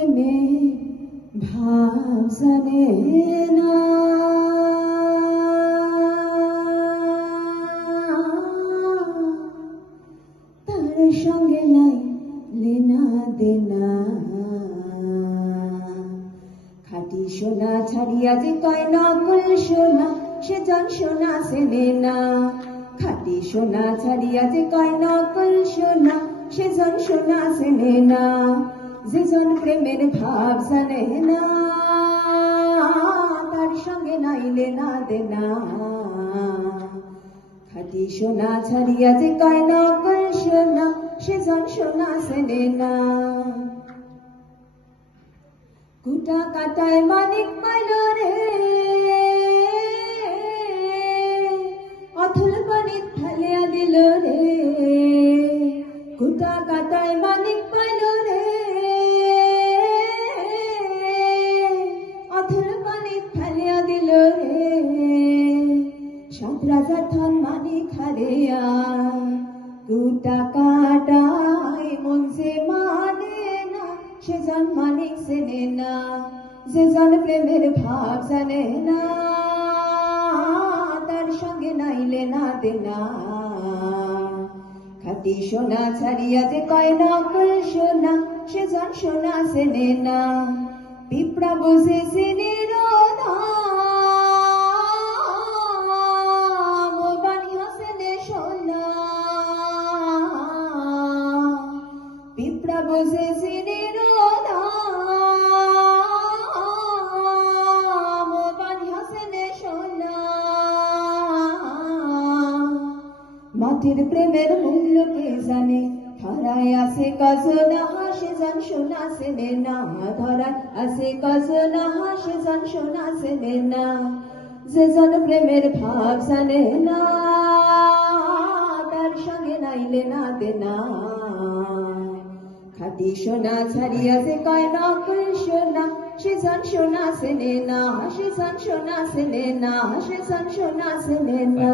প্রেমে ভাব জানে না, তার সঙ্গে নাই লেনা দেনা। খাঁটি সোনা ছাড়িয়া যে কয় নকল সোনা, সে জন সোনা চেনে না। খাঁটি সোনা ছাড়িয়া যে কয় নকল সোনা, সে জন সোনা চেনে না। যে জন প্রেমের ভাব জানে না, তার সঙ্গে নাই লেনা দেনা। খাঁটি সোনা ছাড়িয়া যে কয় নকল সোনা, সে জন সোনা চেনে না। কুটা কাটায় মানিক পাইল রে, অথল পানিত ফেলিয়া দিল রে। কুটা কাটায় মানিক পাইল রে, অথল পানিত ফেলিয়া দিল রে। সাত রাজার ধন মানিক হারিয়া, কুটা কাটায় মন যে মানে না, সে জন মানিক চেনে না। যে জন প্রেমের ভাব জানে না, তার সঙ্গে নাই লেনা দেনা। খাঁটি সোনা ছাড়িয়া যে কয় নকল সোনা, সে জন সোনা চেনে না। পিঁপড়া বুঝে চিনির দাম, বাণী হাসেনে সোনা। পিঁপড়া বুঝে চিনির দাম, বাণী হাসেনে সোনা। মাটির প্রেমের মূল্য কে জানে, ধরায় আছে কজনা, সে জন সোনা চেনে না। ধরায় আছে কজনা, সে জন সোনা চেনে না। যে জন প্রেমের ভাব জানে না, তার সঙ্গে নাই লেনা দেনা। খাঁটি সোনা ছাড়িয়া যে কয় নকল সোনা, সে জন সোনা চেনে না। সে জন সোনা চেনে না, সে জন সোনা চেনে না।